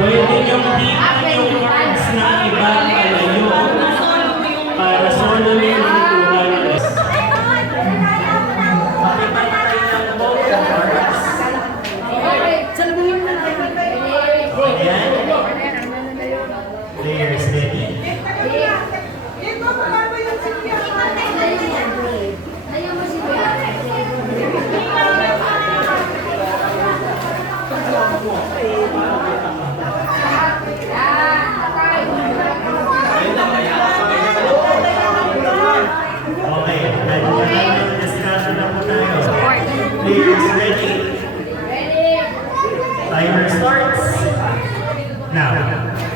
Pwede niyong hipan yung cards ng ibang palayo para solely tulungan. Pakipantay lang po ang cards. Ayan. Players ready? Okay, Players ready? Timer starts now.